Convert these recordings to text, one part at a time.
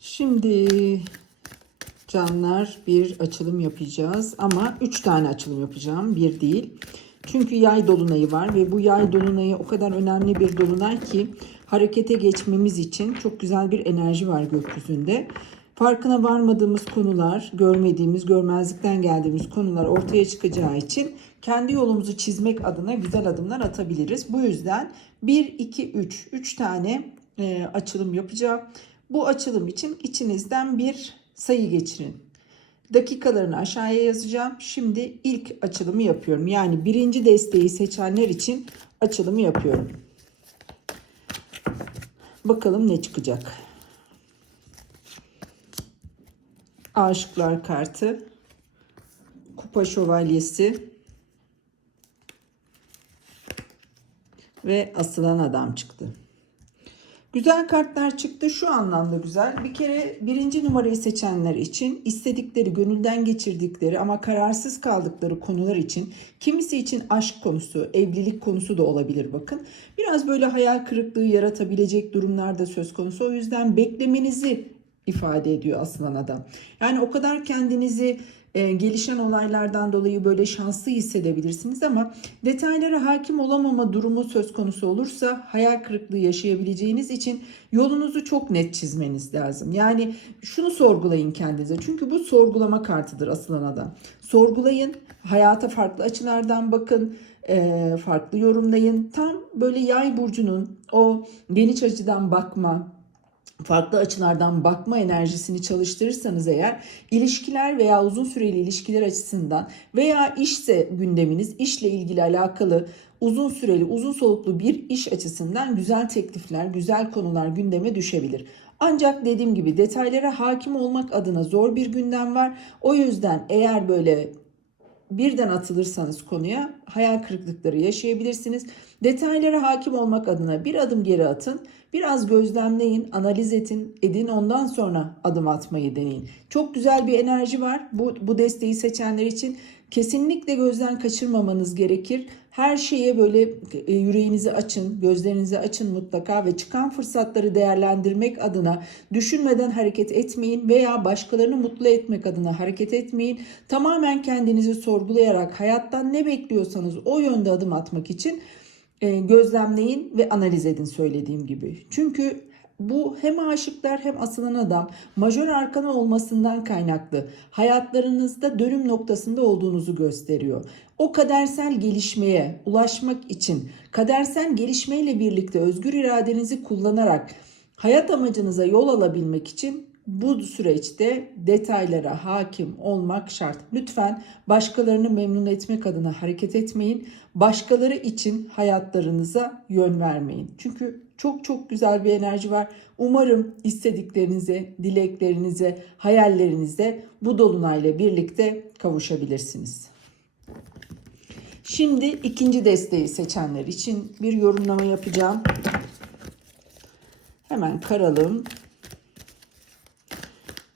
Şimdi canlar bir açılım yapacağız ama 3 tane açılım yapacağım bir değil. Çünkü yay dolunayı var ve bu yay dolunayı o kadar önemli bir dolunay ki harekete geçmemiz için çok güzel bir enerji var gökyüzünde. Farkına varmadığımız konular, görmediğimiz, görmezlikten geldiğimiz konular ortaya çıkacağı için kendi yolumuzu çizmek adına güzel adımlar atabiliriz. Bu yüzden 1, 2, 3, 3 tane e, açılım yapacağım. Bu açılım için içinizden bir sayı geçirin. Dakikalarını aşağıya yazacağım. Şimdi ilk açılımı yapıyorum. Yani birinci desteği seçenler için açılımı yapıyorum. Bakalım ne çıkacak. Aşıklar kartı. Kupa şövalyesi. Ve asılan adam çıktı. Güzel kartlar çıktı. Şu anlamda güzel. Bir kere birinci numarayı seçenler için istedikleri, gönülden geçirdikleri ama kararsız kaldıkları konular için kimisi için aşk konusu, evlilik konusu da olabilir bakın. Biraz böyle hayal kırıklığı yaratabilecek durumlar da söz konusu. O yüzden beklemenizi ifade ediyor aslan adam. Yani o kadar kendinizi e, gelişen olaylardan dolayı böyle şanslı hissedebilirsiniz ama detaylara hakim olamama durumu söz konusu olursa hayal kırıklığı yaşayabileceğiniz için yolunuzu çok net çizmeniz lazım. Yani şunu sorgulayın kendinize. Çünkü bu sorgulama kartıdır asılan adam. Sorgulayın, hayata farklı açılardan bakın, e, farklı yorumlayın. Tam böyle yay burcunun o geniş açıdan bakma, farklı açılardan bakma enerjisini çalıştırırsanız eğer ilişkiler veya uzun süreli ilişkiler açısından veya işse gündeminiz işle ilgili alakalı uzun süreli uzun soluklu bir iş açısından güzel teklifler güzel konular gündeme düşebilir. Ancak dediğim gibi detaylara hakim olmak adına zor bir gündem var. O yüzden eğer böyle birden atılırsanız konuya hayal kırıklıkları yaşayabilirsiniz. Detaylara hakim olmak adına bir adım geri atın. Biraz gözlemleyin, analiz edin, edin ondan sonra adım atmayı deneyin. Çok güzel bir enerji var bu, bu desteği seçenler için. Kesinlikle gözden kaçırmamanız gerekir. Her şeye böyle e, yüreğinizi açın, gözlerinizi açın mutlaka ve çıkan fırsatları değerlendirmek adına düşünmeden hareket etmeyin veya başkalarını mutlu etmek adına hareket etmeyin. Tamamen kendinizi sorgulayarak hayattan ne bekliyorsanız o yönde adım atmak için e, gözlemleyin ve analiz edin söylediğim gibi. Çünkü bu hem aşıklar hem asılan adam majör arkana olmasından kaynaklı hayatlarınızda dönüm noktasında olduğunuzu gösteriyor. O kadersel gelişmeye ulaşmak için kadersel gelişmeyle birlikte özgür iradenizi kullanarak hayat amacınıza yol alabilmek için bu süreçte detaylara hakim olmak şart. Lütfen başkalarını memnun etmek adına hareket etmeyin. Başkaları için hayatlarınıza yön vermeyin. Çünkü çok çok güzel bir enerji var. Umarım istediklerinize, dileklerinize, hayallerinize bu dolunayla birlikte kavuşabilirsiniz. Şimdi ikinci desteği seçenler için bir yorumlama yapacağım. Hemen karalım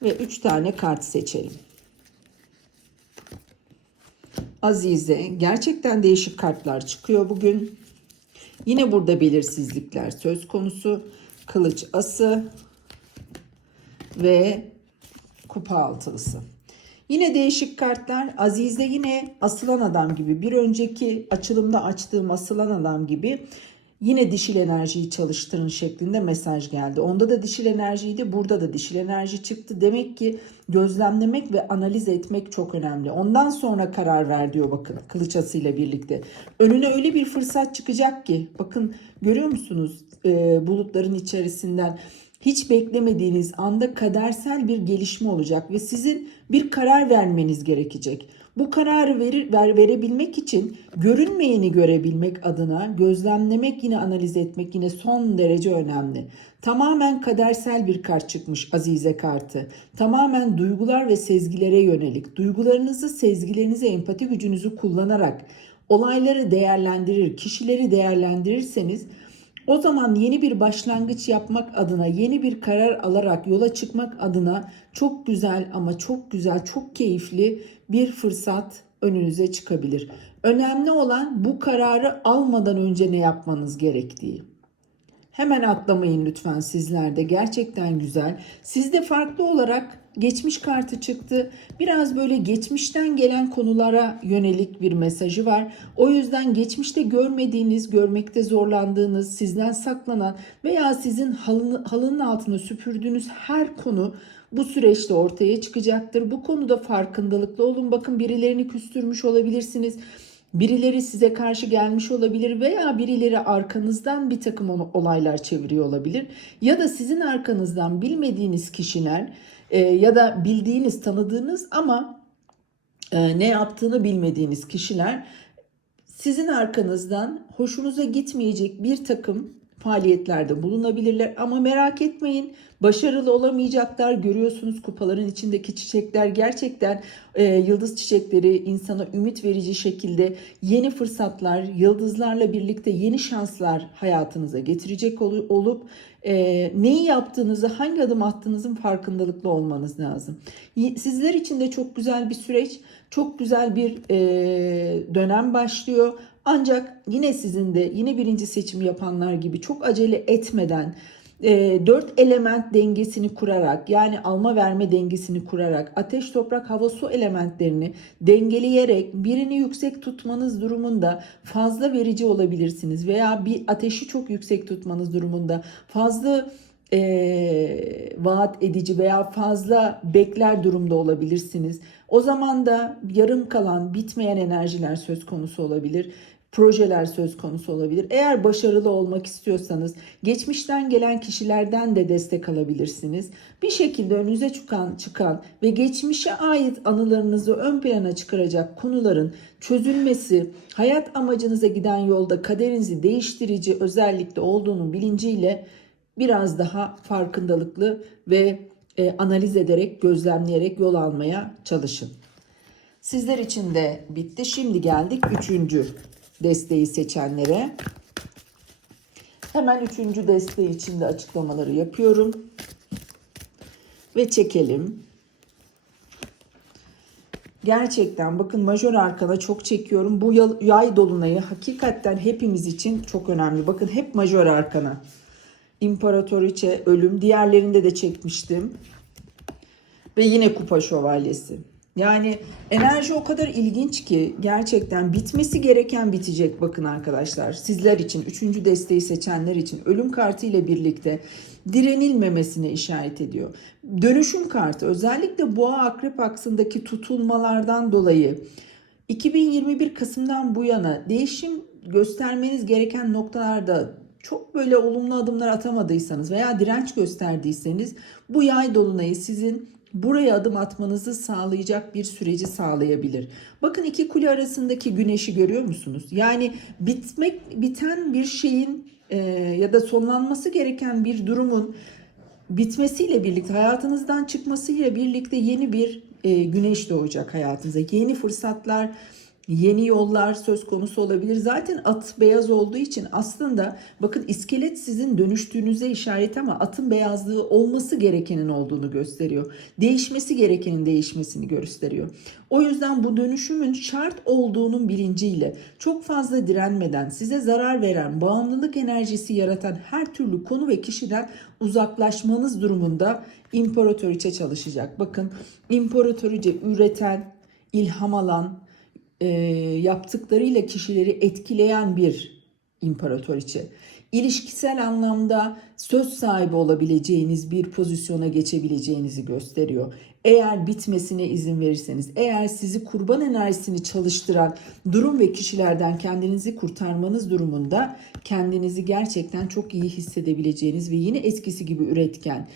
ve 3 tane kart seçelim. Azize gerçekten değişik kartlar çıkıyor bugün. Yine burada belirsizlikler söz konusu. Kılıç ası ve kupa altılısı. Yine değişik kartlar. Azize yine asılan adam gibi. Bir önceki açılımda açtığım asılan adam gibi yine dişil enerjiyi çalıştırın şeklinde mesaj geldi. Onda da dişil enerjiydi, burada da dişil enerji çıktı. Demek ki gözlemlemek ve analiz etmek çok önemli. Ondan sonra karar ver diyor bakın kılıç asıyla birlikte. Önüne öyle bir fırsat çıkacak ki bakın görüyor musunuz ee, bulutların içerisinden hiç beklemediğiniz anda kadersel bir gelişme olacak ve sizin bir karar vermeniz gerekecek. Bu kararı verir, ver, verebilmek için görünmeyeni görebilmek adına gözlemlemek yine analiz etmek yine son derece önemli. Tamamen kadersel bir kart çıkmış Azize kartı. Tamamen duygular ve sezgilere yönelik. Duygularınızı, sezgilerinizi, empati gücünüzü kullanarak olayları değerlendirir, kişileri değerlendirirseniz o zaman yeni bir başlangıç yapmak adına, yeni bir karar alarak yola çıkmak adına çok güzel ama çok güzel, çok keyifli bir fırsat önünüze çıkabilir. Önemli olan bu kararı almadan önce ne yapmanız gerektiği. Hemen atlamayın lütfen sizler de. Gerçekten güzel. Sizde farklı olarak geçmiş kartı çıktı. Biraz böyle geçmişten gelen konulara yönelik bir mesajı var. O yüzden geçmişte görmediğiniz, görmekte zorlandığınız, sizden saklanan veya sizin halını, halının altına süpürdüğünüz her konu bu süreçte ortaya çıkacaktır. Bu konuda farkındalıklı olun. Bakın birilerini küstürmüş olabilirsiniz. Birileri size karşı gelmiş olabilir veya birileri arkanızdan bir takım olaylar çeviriyor olabilir. Ya da sizin arkanızdan bilmediğiniz kişiler e, ya da bildiğiniz, tanıdığınız ama e, ne yaptığını bilmediğiniz kişiler sizin arkanızdan hoşunuza gitmeyecek bir takım faaliyetlerde bulunabilirler. Ama merak etmeyin başarılı olamayacaklar. Görüyorsunuz kupaların içindeki çiçekler gerçekten e, yıldız çiçekleri insana ümit verici şekilde yeni fırsatlar yıldızlarla birlikte yeni şanslar hayatınıza getirecek ol- olup e, neyi yaptığınızı hangi adım attığınızın farkındalıklı olmanız lazım. Sizler için de çok güzel bir süreç çok güzel bir e, dönem başlıyor. Ancak yine sizin de yine birinci seçimi yapanlar gibi çok acele etmeden e, dört element dengesini kurarak yani alma verme dengesini kurarak ateş toprak hava su elementlerini dengeleyerek birini yüksek tutmanız durumunda fazla verici olabilirsiniz veya bir ateşi çok yüksek tutmanız durumunda fazla e, vaat edici veya fazla bekler durumda olabilirsiniz. O zaman da yarım kalan bitmeyen enerjiler söz konusu olabilir projeler söz konusu olabilir. Eğer başarılı olmak istiyorsanız geçmişten gelen kişilerden de destek alabilirsiniz. Bir şekilde önünüze çıkan çıkan ve geçmişe ait anılarınızı ön plana çıkaracak konuların çözülmesi, hayat amacınıza giden yolda kaderinizi değiştirici özellikle olduğunun bilinciyle biraz daha farkındalıklı ve e, analiz ederek, gözlemleyerek yol almaya çalışın. Sizler için de bitti. Şimdi geldik üçüncü desteği seçenlere. Hemen üçüncü desteği için de açıklamaları yapıyorum. Ve çekelim. Gerçekten bakın majör arkana çok çekiyorum. Bu yay dolunayı hakikaten hepimiz için çok önemli. Bakın hep majör arkana. İmparatoriçe, ölüm. Diğerlerinde de çekmiştim. Ve yine kupa şövalyesi. Yani enerji o kadar ilginç ki gerçekten bitmesi gereken bitecek bakın arkadaşlar. Sizler için, üçüncü desteği seçenler için ölüm kartı ile birlikte direnilmemesine işaret ediyor. Dönüşüm kartı özellikle boğa akrep aksındaki tutulmalardan dolayı 2021 Kasım'dan bu yana değişim göstermeniz gereken noktalarda çok böyle olumlu adımlar atamadıysanız veya direnç gösterdiyseniz bu yay dolunayı sizin buraya adım atmanızı sağlayacak bir süreci sağlayabilir. Bakın iki kule arasındaki güneşi görüyor musunuz? Yani bitmek biten bir şeyin e, ya da sonlanması gereken bir durumun bitmesiyle birlikte hayatınızdan çıkmasıyla birlikte yeni bir e, güneş doğacak hayatınıza. Yeni fırsatlar, yeni yollar söz konusu olabilir. Zaten at beyaz olduğu için aslında bakın iskelet sizin dönüştüğünüze işaret ama atın beyazlığı olması gerekenin olduğunu gösteriyor. Değişmesi gerekenin değişmesini gösteriyor. O yüzden bu dönüşümün şart olduğunun bilinciyle çok fazla direnmeden size zarar veren, bağımlılık enerjisi yaratan her türlü konu ve kişiden uzaklaşmanız durumunda imparatoriçe çalışacak. Bakın imparatoriçe üreten, ilham alan, e, yaptıklarıyla kişileri etkileyen bir imparatoriçe. İlişkisel anlamda söz sahibi olabileceğiniz bir pozisyona geçebileceğinizi gösteriyor. Eğer bitmesine izin verirseniz, eğer sizi kurban enerjisini çalıştıran durum ve kişilerden kendinizi kurtarmanız durumunda kendinizi gerçekten çok iyi hissedebileceğiniz ve yine eskisi gibi üretken,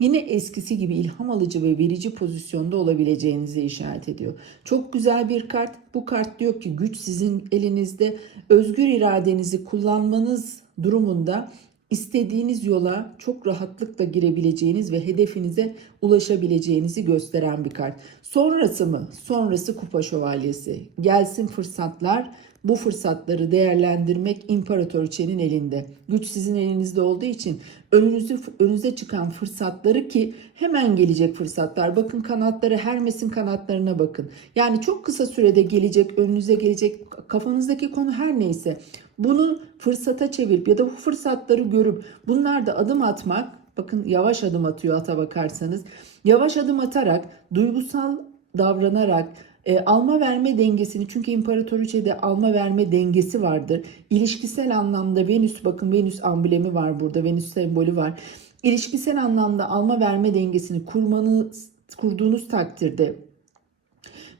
yine eskisi gibi ilham alıcı ve verici pozisyonda olabileceğinizi işaret ediyor. Çok güzel bir kart. Bu kart diyor ki güç sizin elinizde. Özgür iradenizi kullanmanız durumunda istediğiniz yola çok rahatlıkla girebileceğiniz ve hedefinize ulaşabileceğinizi gösteren bir kart. Sonrası mı? Sonrası kupa şövalyesi. Gelsin fırsatlar, bu fırsatları değerlendirmek imparatoriçenin elinde. Güç sizin elinizde olduğu için önünüzü önünüze çıkan fırsatları ki hemen gelecek fırsatlar. Bakın kanatları Hermes'in kanatlarına bakın. Yani çok kısa sürede gelecek, önünüze gelecek kafanızdaki konu her neyse bunu fırsata çevirip ya da bu fırsatları görüp bunlarda adım atmak bakın yavaş adım atıyor ata bakarsanız yavaş adım atarak duygusal davranarak e, alma verme dengesini çünkü imparatoriçede alma verme dengesi vardır. İlişkisel anlamda Venüs bakın Venüs amblemi var burada Venüs sembolü var. İlişkisel anlamda alma verme dengesini kurmanız kurduğunuz takdirde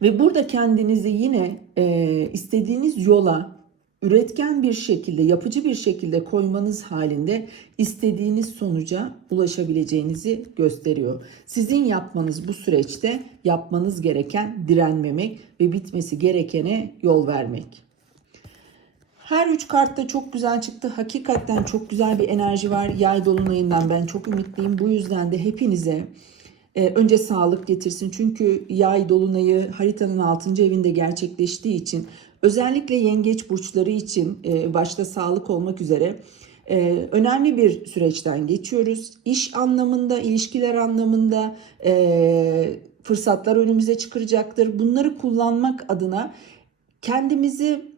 ve burada kendinizi yine e, istediğiniz yola üretken bir şekilde, yapıcı bir şekilde koymanız halinde istediğiniz sonuca ulaşabileceğinizi gösteriyor. Sizin yapmanız bu süreçte yapmanız gereken direnmemek ve bitmesi gerekene yol vermek. Her üç kart da çok güzel çıktı. Hakikaten çok güzel bir enerji var. Yay dolunayından ben çok ümitliyim. Bu yüzden de hepinize e, önce sağlık getirsin. Çünkü yay dolunayı haritanın 6. evinde gerçekleştiği için özellikle yengeç burçları için e, başta sağlık olmak üzere e, önemli bir süreçten geçiyoruz. İş anlamında, ilişkiler anlamında fırsatlar önümüze çıkaracaktır. Bunları kullanmak adına kendimizi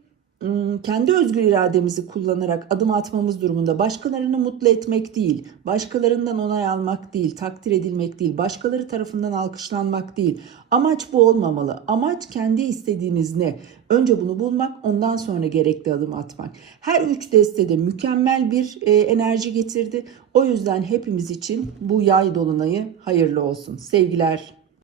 kendi özgür irademizi kullanarak adım atmamız durumunda başkalarını mutlu etmek değil, başkalarından onay almak değil, takdir edilmek değil, başkaları tarafından alkışlanmak değil. Amaç bu olmamalı. Amaç kendi istediğiniz ne? Önce bunu bulmak, ondan sonra gerekli adım atmak. Her üç destede mükemmel bir e, enerji getirdi. O yüzden hepimiz için bu yay dolunayı hayırlı olsun. Sevgiler.